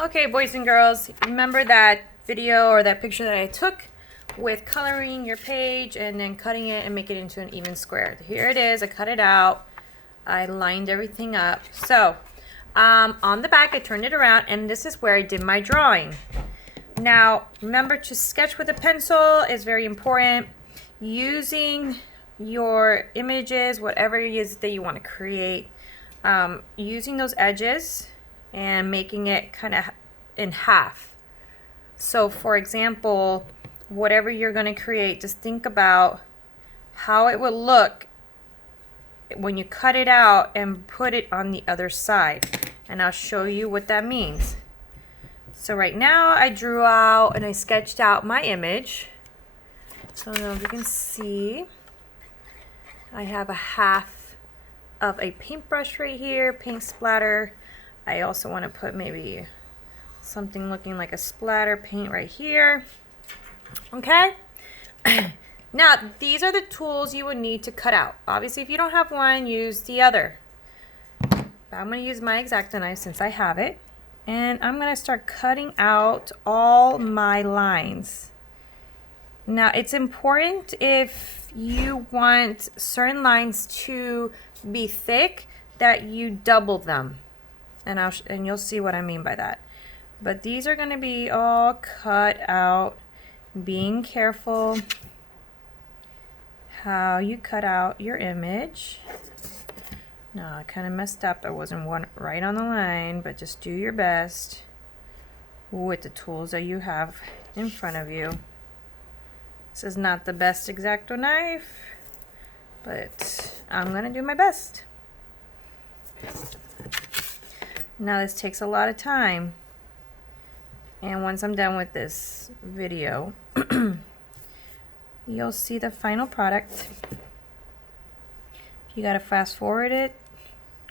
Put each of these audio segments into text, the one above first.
Okay, boys and girls, remember that video or that picture that I took with coloring your page and then cutting it and make it into an even square? Here it is. I cut it out. I lined everything up. So on the back, I turned it around, and this is where I did my drawing. Now, remember to sketch with a pencil is very important. Using your images, whatever it is that you want to create, using those edges and making it kind of in half. So for example, whatever you're going to create, just think about how it would look when you cut it out and put it on the other side. And I'll show you what that means. So right now I drew out and I sketched out my image. So now you can see I have a half of a paintbrush right here, paint splatter. I also want to put maybe something looking like a splatter paint right here. Okay. Now these are the tools you would need to cut out. Obviously if you don't have one, use the other. But I'm going to use my X-Acto knife since I have it. And I'm going to start cutting out all my lines. Now it's important, if you want certain lines to be thick, that you double them. And you'll see what I mean by that. But these are going to be all cut out. Being careful how you cut out your image. No, I kind of messed up. I wasn't right on the line, but just do your best with the tools that you have in front of you. This is not the best X-Acto knife, but I'm going to do my best. Now this takes a lot of time, and once I'm done with this video, you'll see the final product. If you gotta fast forward it,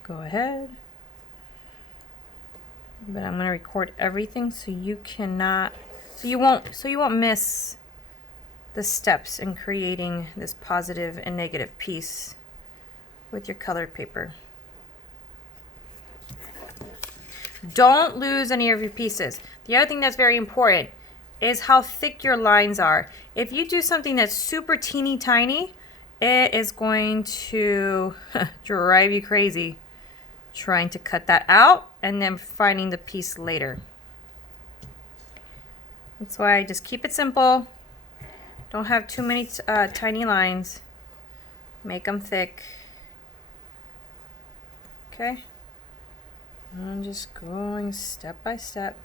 go ahead. But I'm gonna record everything so you won't miss the steps in creating this positive and negative piece with your colored paper. Don't lose any of your pieces. The other thing that's very important is how thick your lines are. If you do something that's super teeny tiny, it is going to drive you crazy trying to cut that out and then finding the piece later. That's why I just keep it simple. Don't have too many tiny lines. Make them thick. Okay. I'm just going step by step.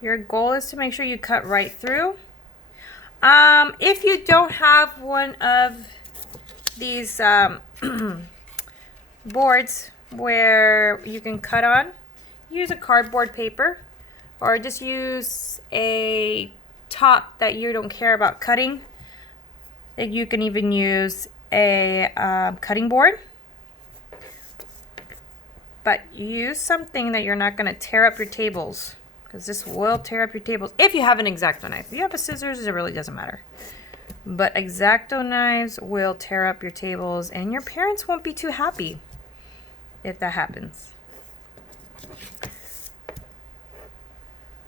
Your goal is to make sure you cut right through. If you don't have one of these boards where you can cut on, use a cardboard paper, or just use a top that you don't care about cutting. You can even use a cutting board, but use something that you're not going to tear up your tables, because this will tear up your tables if you have an X-Acto knife. If you have a scissors, it really doesn't matter. But X-Acto knives will tear up your tables, and your parents won't be too happy if that happens.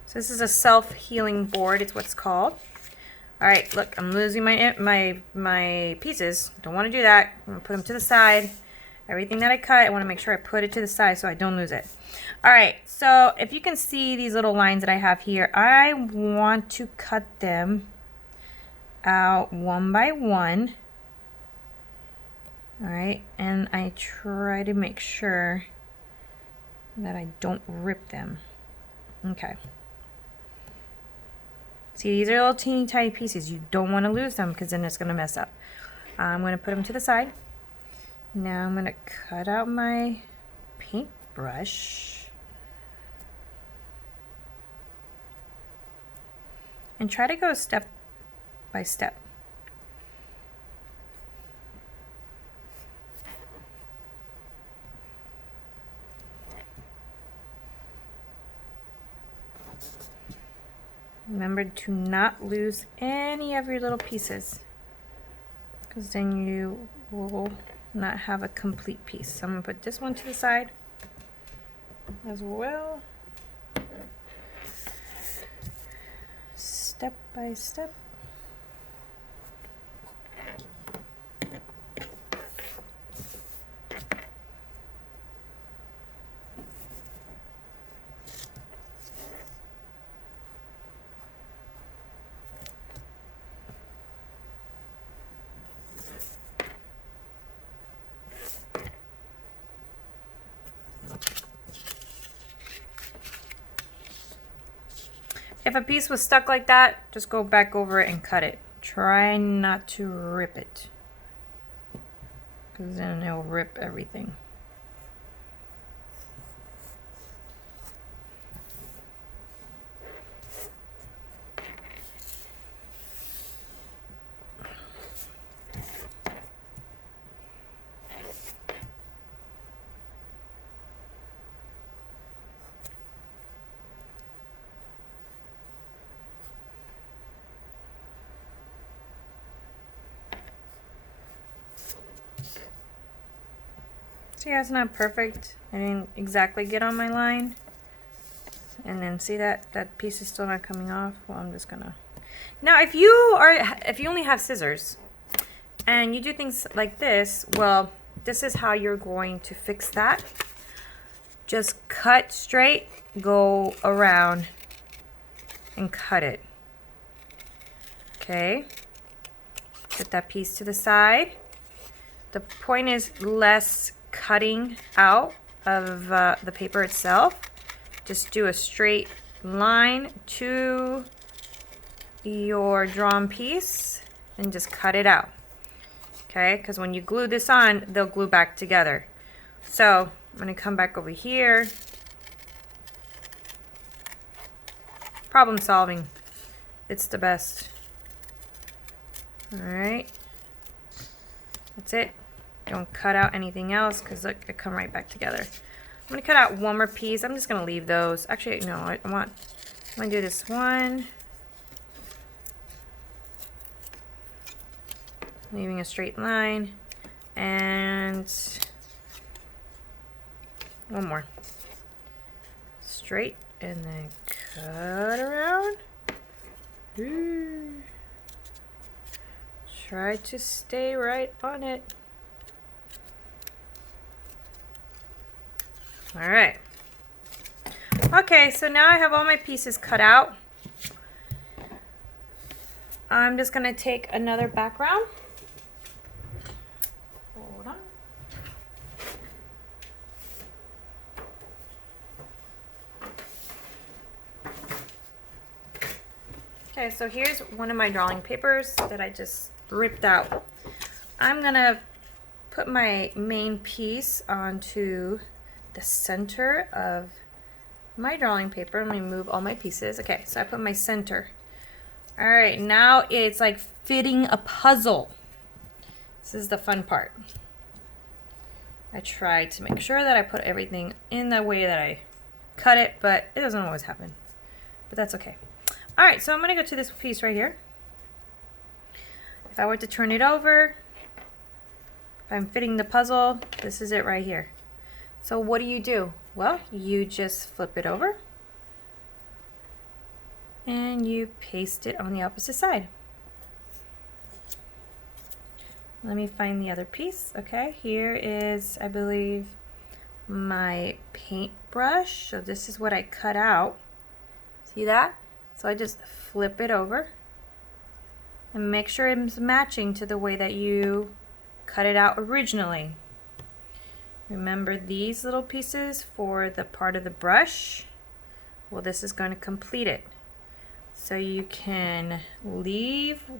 So this is a self-healing board, it's what's called. All right, look, I'm losing my pieces. Don't want to do that. I'm going to put them to the side. Everything that I cut, I want to make sure I put it to the side so I don't lose it. All right, so if you can see these little lines that I have here, I want to cut them out one by one. All right, and I try to make sure that I don't rip them. Okay. See, these are little teeny tiny pieces. You don't want to lose them because then it's going to mess up. I'm going to put them to the side. Now I'm going to cut out my paintbrush and try to go step by step. Remember to not lose any of your little pieces, because then you will not have a complete piece. So I'm going to put this one to the side as well. Step by step. If a piece was stuck like that, just go back over it and cut it. Try not to rip it, because then it'll rip everything. See how it's not perfect? I didn't exactly get on my line. And then see that piece is still not coming off? Well, I'm just gonna... Now, if you only have scissors and you do things like this, well, this is how you're going to fix that. Just cut straight, go around and cut it. Okay. Put that piece to the side. The point is less cutting out of the paper itself. Just do a straight line to your drawn piece and just cut it out. Okay, because when you glue this on, they'll glue back together. So I'm going to come back over here. Problem solving. It's the best. All right. That's it. Don't cut out anything else, because look, it come right back together. I'm going to cut out one more piece. I'm just going to leave those. Actually, no, I'm going to do this one. Leaving a straight line. And one more. Straight, and then cut around. Ooh. Try to stay right on it. All right. Okay, so now I have all my pieces cut out. I'm just going to take another background. Hold on. Okay, so here's one of my drawing papers that I just ripped out. I'm going to put my main piece onto the center of my drawing paper. Let me move all my pieces. Okay, so I put my center. All right, now it's like fitting a puzzle. This is the fun part. I try to make sure that I put everything in the way that I cut it, but it doesn't always happen. But that's okay. All right, so I'm gonna go to this piece right here. If I were to turn it over, if I'm fitting the puzzle, this is it right here. So what do? Well, you just flip it over and you paste it on the opposite side. Let me find the other piece. Okay, here is, I believe, my paintbrush. So this is what I cut out. See that? So I just flip it over and make sure it's matching to the way that you cut it out originally. Remember these little pieces for the part of the brush? Well, this is going to complete it. So you can leave